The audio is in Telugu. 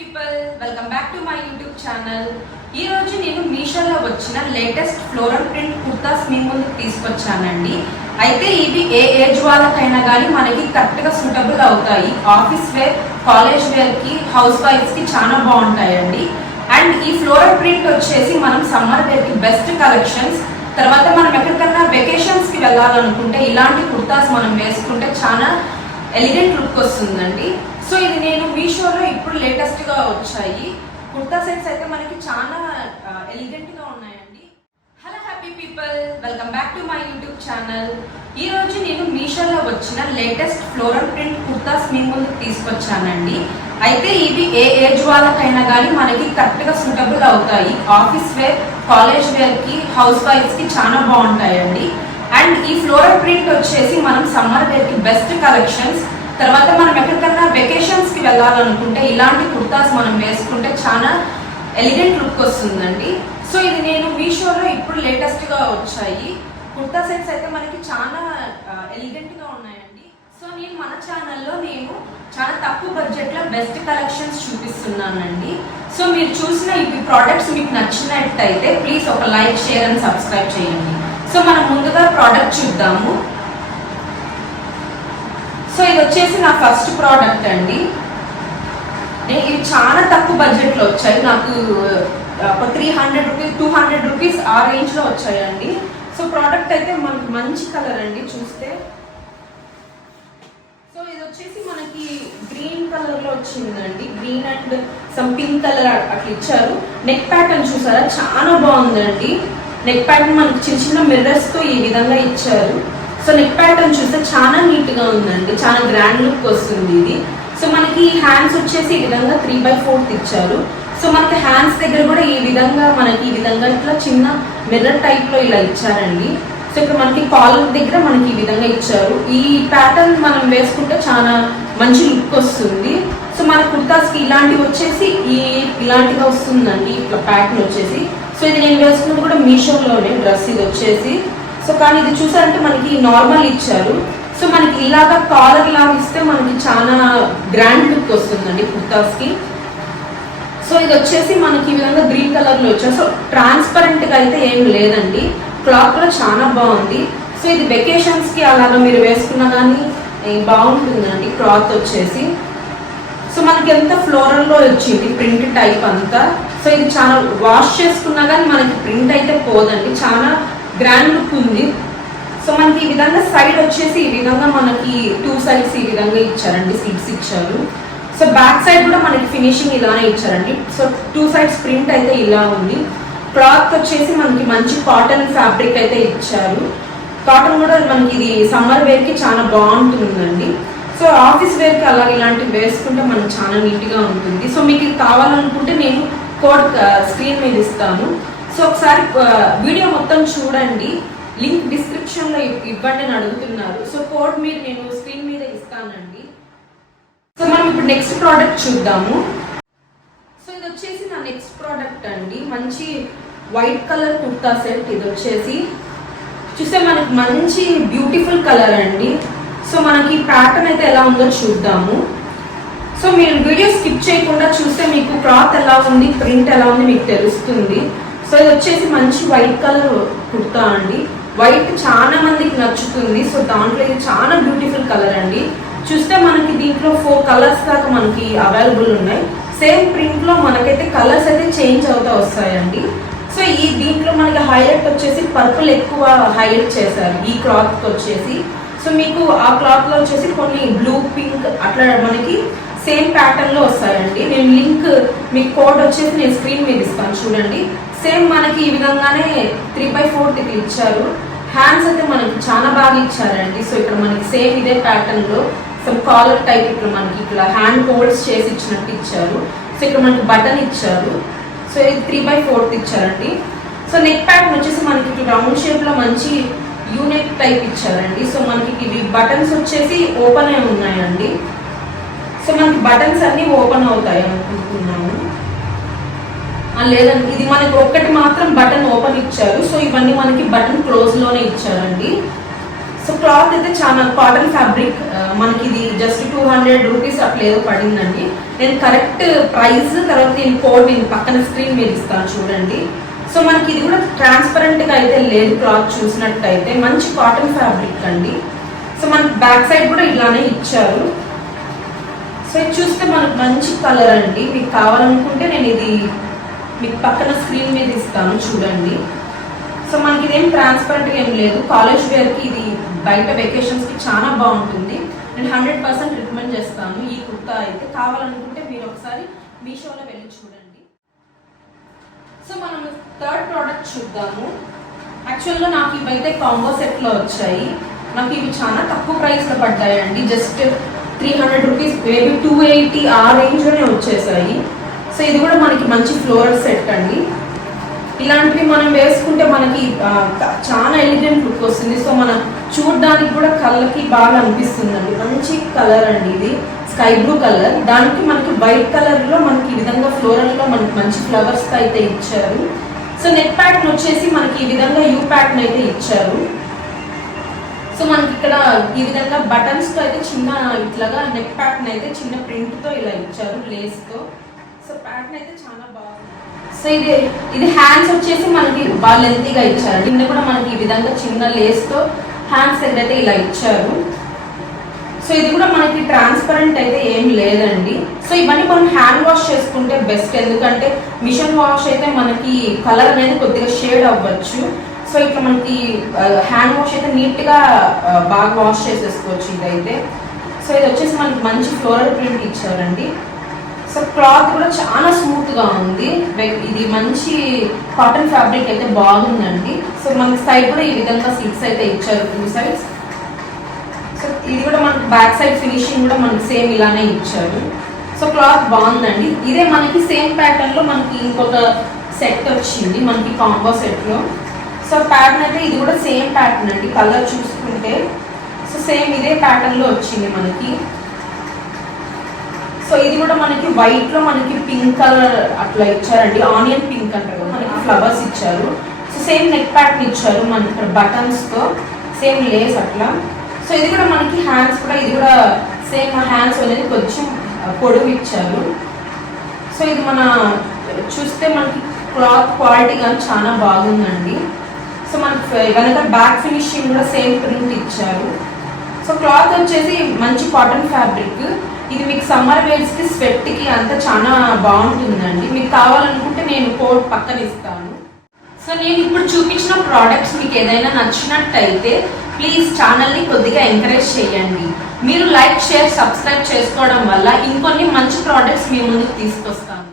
People welcome back to my YouTube channel ఈ రోజు నేను మీషోలో వచ్చిన లేటెస్ట్ ఫ్లోరల్ ప్రింట్ కుర్తాస్ మీ ముందుకు తీసుకొచ్చానండి. అయితే ఇవి ఏ ఏజ్ వాళ్ళకైనా కానీ మనకి కరెక్ట్గా సూటబుల్ అవుతాయి. ఆఫీస్ వేర్ కాలేజ్ వేర్కి హౌస్ వైఫ్స్కి చాలా బాగుంటాయండి. అండ్ ఈ ఫ్లోరల్ ప్రింట్ వచ్చేసి మనం సమ్మర్ వేర్కి బెస్ట్ కలెక్షన్స్ తర్వాత మనం ఎక్కడికన్నా వెకేషన్స్కి వెళ్ళాలనుకుంటే ఇలాంటి కుర్తాస్ మనం వేసుకుంటే చాలా ఎలిగెంట్ లుక్ వస్తుందండి. సో ఇది నేను మీషోలో ఇప్పుడు లేటెస్ట్గా వచ్చాయి. కుర్తా సెట్స్ అయితే మనకి చాలా ఎలిగెంట్గా ఉన్నాయండి. Hello happy people welcome back to my YouTube channel ఈ రోజు నేను మీషోలో వచ్చిన లేటెస్ట్ ఫ్లోరల్ ప్రింట్ కుర్తాస్ మీ ముందుకు తీసుకొచ్చానండి. అయితే ఇవి ఏ ఏజ్ వాళ్ళకైనా కానీ మనకి కరెక్ట్గా సూటబుల్ అవుతాయి. ఆఫీస్ వేర్ కాలేజ్ వేర్కి హౌస్ వైఫ్స్కి చాలా బాగుంటాయండి. అండ్ ఈ ఫ్లోరల్ ప్రింట్ వచ్చేసి మనం సమ్మర్ వేర్కి బెస్ట్ కలెక్షన్స్ తర్వాత మనం ఎక్కడికన్నా వెకేషన్స్కి వెళ్ళాలనుకుంటే ఇలాంటి కుర్తాస్ మనం వేసుకుంటే చాలా ఎలిగెంట్ లుక్ వస్తుందండి. సో ఇది నేను మీషోలో ఇప్పుడు లేటెస్ట్గా వచ్చాయి. కుర్తా సెట్స్ అయితే మనకి చాలా ఎలిగెంట్గా ఉన్నాయండి. సో నేను మన ఛానల్లో నేను చాలా తక్కువ బడ్జెట్లో బెస్ట్ కలెక్షన్స్ చూపిస్తున్నానండి. సో మీరు చూసిన ఈ ప్రోడక్ట్స్ మీకు నచ్చినట్టయితే ప్లీజ్ ఒక లైక్ షేర్ అండ్ సబ్స్క్రైబ్ చేయండి. సో మనం ముందుగా ప్రోడక్ట్ చూద్దాము. సో ఇది వచ్చేసి నా ఫస్ట్ ప్రోడక్ట్ అండి. ఇవి చాలా తక్కువ బడ్జెట్లో వచ్చాయి. నాకు ఒక three hundred rupees two hundred rupees ఆ రేంజ్లో వచ్చాయండి. సో ప్రోడక్ట్ అయితే మనకి మంచి కలర్ అండి చూస్తే. సో ఇది వచ్చేసి మనకి గ్రీన్ కలర్లో వచ్చిందండి. Green and some pink colour అట్లా ఇచ్చారు. నెక్ ప్యాటర్న్ చూసారా? చాలా బాగుందండి. నెక్ ప్యాటర్న్ మనకి చిన్న చిన్న మిర్రర్స్తో ఈ విధంగా ఇచ్చారు. సో నెక్ ప్యాటర్న్ చూస్తే చాలా నీట్గా ఉందండి. చాలా గ్రాండ్ లుక్ వస్తుంది ఇది. సో మనకి హ్యాండ్స్ వచ్చేసి ఈ విధంగా త్రీ బై ఫోర్త్ ఇచ్చారు సో మనకి హ్యాండ్స్ దగ్గర కూడా ఈ విధంగా మనకి ఈ విధంగా ఇట్లా చిన్న మిర్రర్ టైప్లో ఇలా ఇచ్చారండి. సో ఇక్కడ మనకి కాలర్ దగ్గర మనకి ఈ విధంగా ఇచ్చారు. ఈ ప్యాటర్న్ మనం వేసుకుంటే చాలా మంచి లుక్ వస్తుంది. సో మన కుర్తాస్కి ఇలాంటివి వచ్చేసి ఈ ఇలాంటిగా వస్తుందండి. ఇట్లా ప్యాటర్న్ వచ్చేసి. సో ఇది నేను వేసుకున్నది కూడా మీషోలోనే డ్రెస్ ఇది వచ్చేసి. సో కానీ ఇది చూసారంటే మనకి నార్మల్ ఇచ్చారు. సో మనకి ఇలాగా కాలర్ లాగా ఇస్తే మనకి చాలా గ్రాండ్ లుక్ వస్తుందండి కుర్తాస్కి. సో ఇది వచ్చేసి మనకి ఈ విధంగా గ్రీన్ కలర్లో వచ్చారు. సో ట్రాన్స్పరెంట్గా అయితే ఏం లేదండి. క్లాత్ కూడా చాలా బాగుంది. సో ఇది వెకేషన్స్కి అలాగా మీరు వేసుకున్నా కానీ బాగుంటుందండి క్లాత్ వచ్చేసి. సో మనకి ఎంత ఫ్లోరల్లో వచ్చింది ప్రింట్ టైప్ అంతా. సో ఇది చాలా వాష్ చేసుకున్నా కానీ మనకి ప్రింట్ అయితే పోదండి. చాలా గ్రాండ్ లుక్ ఉంది సో మనకి ఈ విధంగా సైడ్ వచ్చేసి ఈ విధంగా మనకి టూ సైడ్స్ ఈ విధంగా ఇచ్చారండి సీట్స్ ఇచ్చారు. సో బ్యాక్ సైడ్ కూడా మనకి ఫినిషింగ్ ఇలానే ఇచ్చారండి. సో టూ సైడ్స్ ప్రింట్ అయితే ఇలా ఉంది. క్లాత్ వచ్చేసి మనకి మంచి కాటన్ ఫ్యాబ్రిక్ అయితే ఇచ్చారు. కాటన్ కూడా మనకి ఇది సమ్మర్ వేర్కి చాలా బాగుంటుందండి. సో ఆఫీస్ వేర్కి అలా ఇలాంటివి వేసుకుంటే మనకు చాలా నీట్గా ఉంటుంది. సో మీకు ఇది కావాలనుకుంటే నేను కోడ్ స్క్రీన్ uh, మీద ఇస్తాను. సో ఒకసారి వీడియో మొత్తం చూడండి. లింక్ డిస్క్రిప్షన్లో ఇవ్వండి అని అడుగుతున్నారు. సో కోడ్ మీరు నేను స్క్రీన్ మీద ఇస్తానండి. సో మనం ఇప్పుడు నెక్స్ట్ ప్రోడక్ట్ చూద్దాము. సో ఇది వచ్చేసి నా నెక్స్ట్ ప్రోడక్ట్ అండి. మంచి వైట్ కలర్ కుర్తా సెట్ ఇది వచ్చేసి. చూస్తే మనకి మంచి బ్యూటిఫుల్ కలర్ అండి. సో మనకి ప్యాటర్న్ అయితే ఎలా ఉందో చూద్దాము. సో మీరు వీడియో స్కిప్ చేయకుండా చూస్తే మీకు క్లాత్ ఎలా ఉంది ప్రింట్ ఎలా ఉంది మీకు తెలుస్తుంది. సో ఇది వచ్చేసి మంచి వైట్ కలర్ కుర్తా అండి. వైట్ చాలా మందికి నచ్చుతుంది. సో దాంట్లో ఇది చాలా బ్యూటిఫుల్ కలర్ అండి. చూస్తే మనకి దీంట్లో ఫోర్ కలర్స్ దాకా మనకి అవైలబుల్ ఉన్నాయి. సేమ్ ప్రింట్లో మనకైతే కలర్స్ అయితే చేంజ్ అవుతా వస్తాయండి. సో ఈ దీంట్లో మనకి హైలైట్ వచ్చేసి పర్పుల్ ఎక్కువ హైలైట్ చేశారు. ఈ క్లాత్ వచ్చేసి. సో మీకు ఆ క్లాత్లో వచ్చేసి కొన్ని బ్లూ పింక్ అట్లా మనకి సేమ్ ప్యాటర్న్లో వస్తాయండి. నేను లింక్ మీకు కోడ్ వచ్చేసి నేను స్క్రీన్ మీద ఇస్తాను చూడండి. సేమ్ మనకి ఈ విధంగానే త్రీ బై ఫోర్త్ ఇట్లా ఇచ్చారు. హ్యాండ్స్ అయితే మనకి చాలా బాగా ఇచ్చారండి. సో ఇక్కడ మనకి సేమ్ ఇదే ప్యాటర్న్లో సమ్ కాలర్ టైప్ ఇట్లా మనకి ఇట్లా హ్యాండ్ హోల్డ్స్ చేసి ఇచ్చినట్టు ఇచ్చారు. సో ఇక్కడ మనకి బటన్ ఇచ్చారు. సో ఇది త్రీ బై ఫోర్త్ ఇచ్చారండి. సో నెక్ ప్యాటర్న్ వచ్చేసి మనకి ఇట్లా రౌండ్ షేప్లో మంచి యూనెక్ టైప్ ఇచ్చారండి. సో మనకి ఇవి బటన్స్ వచ్చేసి ఓపెన్ అయి ఉన్నాయండి. సో మనకి బటన్స్ అన్ని ఓపెన్ అవుతాయి అనుకుంటున్నాము. లేదండి ఇది మనకి ఒక్కటి మాత్రం బటన్ ఓపెన్ ఇచ్చారు. సో ఇవన్నీ మనకి బటన్ క్లోజ్లోనే ఇచ్చారండి. సో క్లాత్ అయితే చాలా కాటన్ ఫ్యాబ్రిక్ మనకి ఇది జస్ట్ టూ హండ్రెడ్ రూపీస్ అట్లా ఏదో పడిందండి. నేను కరెక్ట్ ప్రైస్ తర్వాత నేను కోడ్ నేను పక్కన స్క్రీన్ మీద ఇస్తాను చూడండి. సో మనకి ఇది కూడా ట్రాన్స్పరెంట్గా అయితే లేదు క్లాత్ చూసినట్టయితే. మంచి కాటన్ ఫ్యాబ్రిక్ అండి. సో మనకి బ్యాక్ సైడ్ కూడా ఇలానే ఇచ్చారు. సో ఇది చూస్తే మనకు మంచి కలర్ అండి. మీకు కావాలనుకుంటే నేను ఇది మీకు పక్కన స్క్రీన్ మీద ఇస్తాను చూడండి. సో మనకి ఇదేం ట్రాన్స్పరెంట్ ఏం లేదు. కాలేజ్ వేర్కి ఇది బయట వెకేషన్స్కి చాలా బాగుంటుంది. నేను హండ్రెడ్ పర్సెంట్ రికమెండ్ చేస్తాను. ఈ కుర్తా అయితే కావాలనుకుంటే మీరు ఒకసారి మీషోలో వెళ్ళి చూడండి. సో మనం థర్డ్ ప్రోడక్ట్ చూద్దాము. యాక్చువల్గా నాకు ఇవైతే కాంబో సెట్లో వచ్చాయి. నాకు ఇవి చాలా తక్కువ ప్రైస్లో పడ్డాయండి. Just three hundred rupees maybe two eighty ఆ రేంజ్లోనే వచ్చేసాయి. సో ఇది కూడా మనకి మంచి ఫ్లోరల్ సెట్ అండి. ఇలాంటివి మనం వేసుకుంటే మనకి చాలా ఎలిగెంట్ లుక్ వస్తుంది. సో మనం చూడడానికి కూడా కళ్ళకి బాగా అనిపిస్తుందండి. మంచి కలర్ అండి ఇది. Sky blue colour. దానికి మనకి వైట్ కలర్లో మనకి ఈ విధంగా ఫ్లోరల్లో మనకి మంచి ఫ్లవర్స్తో అయితే ఇచ్చారు. సో నెక్ ప్యాటర్న్ వచ్చేసి మనకి ఈ విధంగా యూ ప్యాటర్న్ అయితే ఇచ్చారు. సో మనకి ఇక్కడ ఈ విధంగా బటన్స్తో అయితే చిన్న ఇట్లాగా నెక్ ప్యాటర్న్ అయితే చిన్న ప్రింట్తో ఇలా ఇచ్చారు లేస్తో. సో ప్యాటర్న్ అయితే చాలా బాగుంది. సో ఇది ఇది హ్యాండ్స్ వచ్చేసి మనకి బాగా లెంతీగా ఇచ్చారు. కింద కూడా మనకి ఈ విధంగా చిన్న లేస్తో హ్యాండ్స్ దగ్గర అయితే ఇలా ఇచ్చారు. సో ఇది కూడా మనకి ట్రాన్స్పరెంట్ అయితే ఏం లేదండి. సో ఇవన్నీ మనం హ్యాండ్ వాష్ చేసుకుంటే బెస్ట్ ఎందుకంటే మిషన్ వాష్ అయితే మనకి కలర్ అనేది కొద్దిగా షేడ్ అవ్వచ్చు. సో ఇట్లా మనకి హ్యాండ్ వాష్ అయితే నీట్గా బాగా వాష్ చేసేసుకోవచ్చు ఇదైతే. సో ఇది వచ్చేసి మనకి మంచి ఫ్లోరల్ ప్రింట్ ఇచ్చారండి. సో క్లాత్ కూడా చాలా స్మూత్గా ఉంది. వె- ఇది మంచి కాటన్ ఫ్యాబ్రిక్ అయితే బాగుందండి. సో మనకి సైడ్ కూడా ఈ విధంగా సీట్స్ అయితే ఇచ్చారు టూ సైడ్స్ సో ఇది కూడా మనకి బ్యాక్ సైడ్ ఫినిషింగ్ కూడా మనకి సేమ్ ఇలానే ఇచ్చారు. సో క్లాత్ బాగుందండి. ఇదే మనకి సేమ్ ప్యాటర్న్లో మనకి ఇంకొక సెట్ వచ్చింది మనకి కాంబో సెట్లో. సో ప్యాటర్న్ అయితే ఇది కూడా సేమ్ ప్యాటర్న్ అండి. కలర్ చూసుకుంటే సో సేమ్ ఇదే ప్యాటర్న్లో వచ్చింది మనకి. సో ఇది కూడా మనకి వైట్లో మనకి పింక్ కలర్ అట్లా ఇచ్చారండి. ఆనియన్ పింక్ అంటారు మనకి ఫ్లవర్స్ ఇచ్చారు. సో సేమ్ నెక్ ప్యాటర్న్ ఇచ్చారు మనకి ఇక్కడ బటన్స్తో. సేమ్ లేస్ అట్లా. సో ఇది కూడా మనకి హ్యాండ్స్ కూడా ఇది కూడా సేమ్ హ్యాండ్స్ అనేది కొంచెం పొడవు ఇచ్చారు. సో ఇది మన చూస్తే మనకి క్లాత్ క్వాలిటీ కానీ చాలా బాగుందండి. సో మనకు వెనక బ్యాక్ ఫినిషింగ్ కూడా సేమ్ ప్రింట్ ఇచ్చారు. సో క్లాత్ వచ్చేసి మంచి కాటన్ ఫ్యాబ్రిక్ ఇది మీకు సమ్మర్ వేర్స్కి స్వెట్కి అంతా చాలా బాగుంటుందండి. మీకు కావాలనుకుంటే నేను కోడ్ పక్కన ఇస్తాను. సో నేను ఇప్పుడు చూపించిన ప్రోడక్ట్స్ మీకు ఏదైనా నచ్చినట్టయితే ప్లీజ్ ఛానల్ని కొద్దిగా ఎంకరేజ్ చేయండి. మీరు లైక్ షేర్ సబ్స్క్రైబ్ చేసుకోవడం వల్ల ఇంకొన్ని మంచి ప్రోడక్ట్స్ మీ ముందుకు తీసుకొస్తాను.